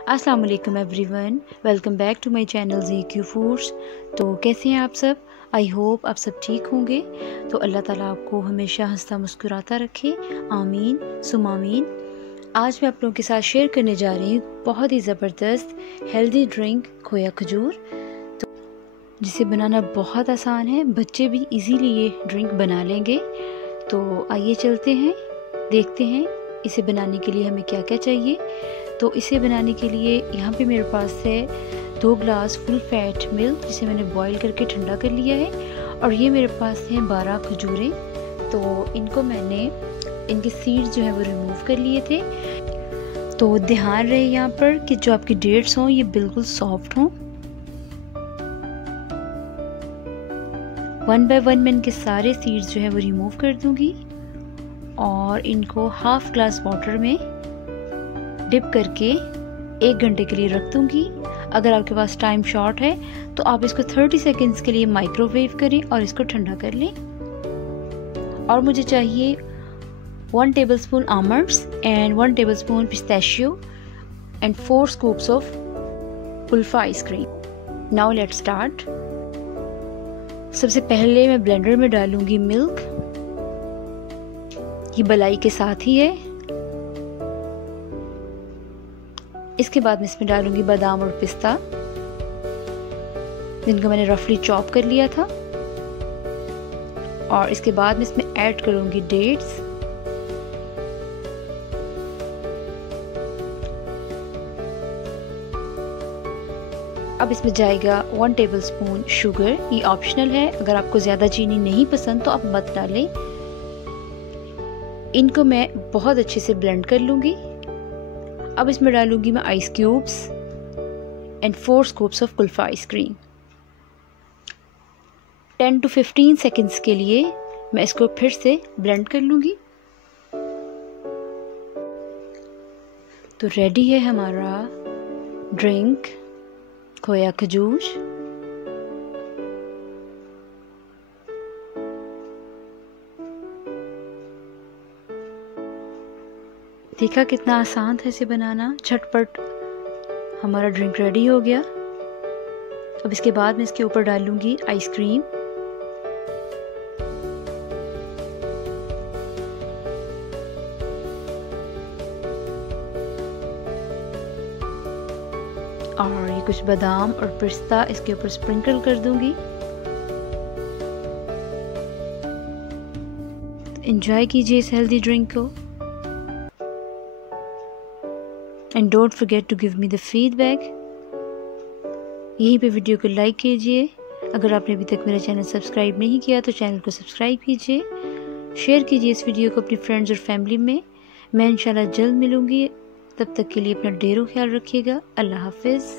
अस्सलाम वालेकुम everyone, welcome back to my channel ZQ foods. तो कैसे हैं आप सब? आई होप आप सब ठीक होंगे। तो अल्लाह ताला आपको हमेशा हंसता मुस्कुराता रखे, आमीन सुम आमीन। आज मैं आप लोगों के साथ शेयर करने जा रही हूँ बहुत ही ज़बरदस्त हेल्दी ड्रिंक खोया खजूर, तो जिसे बनाना बहुत आसान है, बच्चे भी इजीली ये ड्रिंक बना लेंगे। तो आइए चलते हैं, देखते हैं इसे बनाने के लिए हमें क्या क्या चाहिए। तो इसे बनाने के लिए यहाँ पे मेरे पास है 2 ग्लास फुल फैट मिल्क, जिसे मैंने बॉईल करके ठंडा कर लिया है। और ये मेरे पास हैं 12 खजूरें। तो इनको मैंने इनके सीड्स जो है वो रिमूव कर लिए थे। तो ध्यान रहे यहाँ पर कि जो आपकी डेट्स हों ये बिल्कुल सॉफ्ट हों। 1 बाय 1 मैं इनके सारे सीड्स जो है वो रिमूव कर दूंगी और इनको हाफ ग्लास वाटर में डिप करके 1 घंटे के लिए रख दूंगी। अगर आपके पास टाइम शॉर्ट है तो आप इसको 30 सेकेंड्स के लिए माइक्रोवेव करें और इसको ठंडा कर लें। और मुझे चाहिए 1 tablespoon almonds and 1 tablespoon pistachio and 4 scoops of Kulfa ice cream. Now let's start. सबसे पहले मैं ब्लेंडर में डालूंगी मिल्क, ये मलाई के साथ ही है। इसके बाद मैं इसमें डालूंगी बादाम और पिस्ता, जिनको मैंने रफली चॉप कर लिया था। और इसके बाद मैं इसमें ऐड करूंगी डेट्स, अब इसमें जाएगा 1 टेबलस्पून शुगर। ये ऑप्शनल है, अगर आपको ज़्यादा चीनी नहीं पसंद तो आप मत डालें। इनको मैं बहुत अच्छे से ब्लेंड कर लूँगी। अब इसमें डालूँगी मैं ice cubes and 4 scoops of Kulfa ice cream. 10 to 15 seconds के लिए मैं इसको फिर से ब्लेंड कर लूँगी। तो रेडी है हमारा ड्रिंक खोया खजूर। देखा कितना आसान था इसे बनाना, झटपट हमारा ड्रिंक रेडी हो गया। अब इसके बाद मैं इसके ऊपर डालूंगी आइसक्रीम। और ये कुछ बादाम और पिस्ता इसके ऊपर स्प्रिंकल कर दूंगी। एंजॉय कीजिए इस हेल्दी ड्रिंक को and don't forget to give me the feedback. यहीं पे वीडियो को लाइक कीजिए। अगर आपने अभी तक मेरा चैनल सब्सक्राइब नहीं किया तो चैनल को सब्सक्राइब कीजिए। शेयर कीजिए इस वीडियो को अपनी फ्रेंड्स और फैमिली में। मैं इंशाल्लाह जल्द मिलूंगी, तब तक के लिए अपना ढेरों ख्याल रखिएगा। अल्लाह हाफिज़।